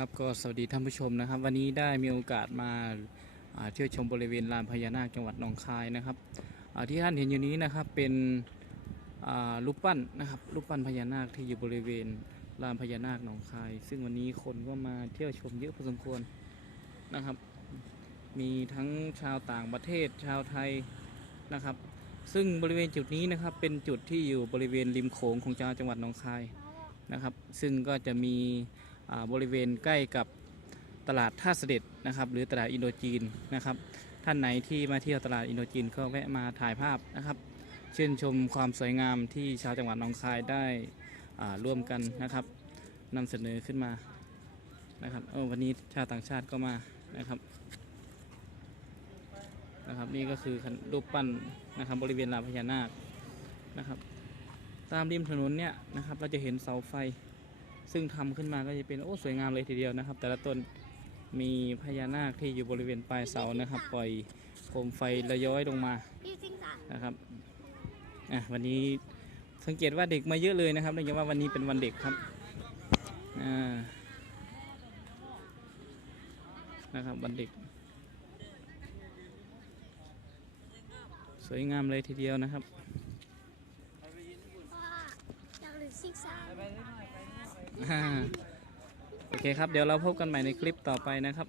ครับก็สวัสดีท่านผู้ชมนะครับ วันนี้ได้มีโอกาสมาเที่ยวชมบริเวณลานพญานาคจังหวัดหนองคายนะครับที่ท่านเห็นอยู่นี้นะครับเป็นรูปปั้นนะครับรูปปั้นพญานาคที่อยู่บริเวณลานพญานาคหนองคาย ซึ่งวันนี้คนก็มาเที่ยวชมเยอะพอสมควรนะครับ มีทั้งชาวต่างประเทศชาวไทยนะครับ ซึ่งบริเวณจุดนี้นะครับเป็นจุดที่อยู่บริเวณริมโขงของจังหวัดหนองคายนะครับ ซึ่งก็จะมี บริเวณใกล้กับตลาดท่าเสด็จนะครับ หรือตลาดอินโดจีนนะครับ ท่านไหนที่มาเที่ยวตลาดอินโดจีนก็แวะมาถ่ายภาพนะครับชื่นชมความสวยงามที่ชาวจังหวัดหนองคายได้ร่วมกันนะครับนำเสนอขึ้นมานะครับวันนี้ชาวต่างชาติก็มานะครับนะครับ นี่ก็คือรูปปั้นนะครับบริเวณลานพญานาคนะครับ ตามริมถนนเนี่ยนะครับ เราจะเห็นเสาไฟ ซึ่งทำขึ้นมาก็จะเป็นโอ้สวยงามเลยทีเดียวนะครับ แต่ละต้นมีพญานาคที่อยู่บริเวณปลายเสานะครับ ปล่อยโคมไฟระย้อยลงมานะครับอะวันนี้สังเกตว่าเด็กมาเยอะเลยนะครับเนื่องจากว่าวันนี้เป็นวันเด็กครับอ่านะครับวันเด็ก สวยงามเลยทีเดียวนะครับอยากเรียนซิกซ่าอ่า โอเคครับ เดี๋ยวเราพบกันใหม่ในคลิปต่อไปนะครับ